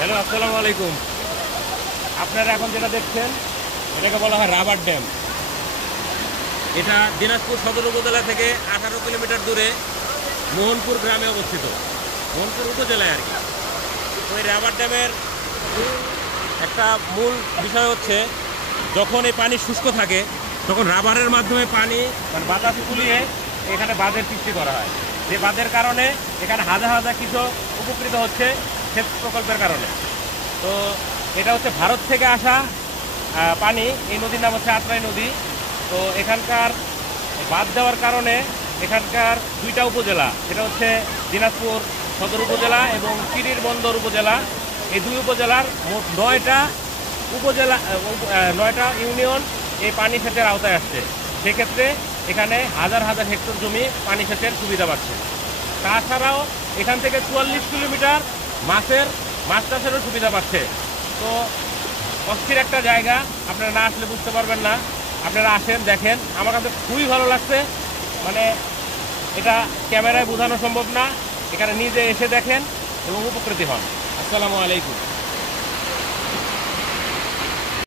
Hello, আসসালামু আলাইকুম। আপনারা এখন যেটা দেখছেন এটাকে বলা হয় রাবার ড্যাম। এটা দিনাজপুর সদর উপজেলা থেকে 18 কিলোমিটার দূরে মোহনপুর গ্রামে অবস্থিত, মোহনপুর উপজেলায় আর কি। ওই রাবার ড্যামের একটা মূল বিষয় হচ্ছে, যখন এই পানি শুষ্ক থাকে তখন রাবারের মাধ্যমে পানি মানে বাতাস ফুলিয়ে এখানে বাঁধের সৃষ্টি করা হয়। যে বাঁধের কারণে এখানে হাজার হাজার কৃষক উপকৃত হচ্ছে সেচ প্রকল্পের কারণে। তো এটা হচ্ছে ভারত থেকে আসা পানি। এই নদীর নাম হচ্ছে আত্রাই নদী। তো এখানকার বাঁধ দেওয়ার কারণে এখানকার দুইটা উপজেলা, সেটা হচ্ছে দিনাজপুর সদর উপজেলা এবং চিরির বন্দর উপজেলা, এই দুই উপজেলার মোট 9টা উপজেলা 9টা ইউনিয়ন এই পানি সেচের আওতায় আসছে। সেক্ষেত্রে এখানে হাজার হাজার হেক্টর জমি পানি সেচের সুবিধা পাচ্ছে। তাছাড়াও এখান থেকে 44 কিলোমিটার মাছ চাষেরও সুবিধা পাচ্ছে। তো অস্থির একটা জায়গা, আপনারা না আসলে বুঝতে পারবেন না। আপনারা আসেন, দেখেন। আমার কাছে খুবই ভালো লাগছে। মানে এটা ক্যামেরায় বোঝানো সম্ভব না। এখানে নিজে এসে দেখেন এবং উপকৃত হন। আসসালামু আলাইকুম।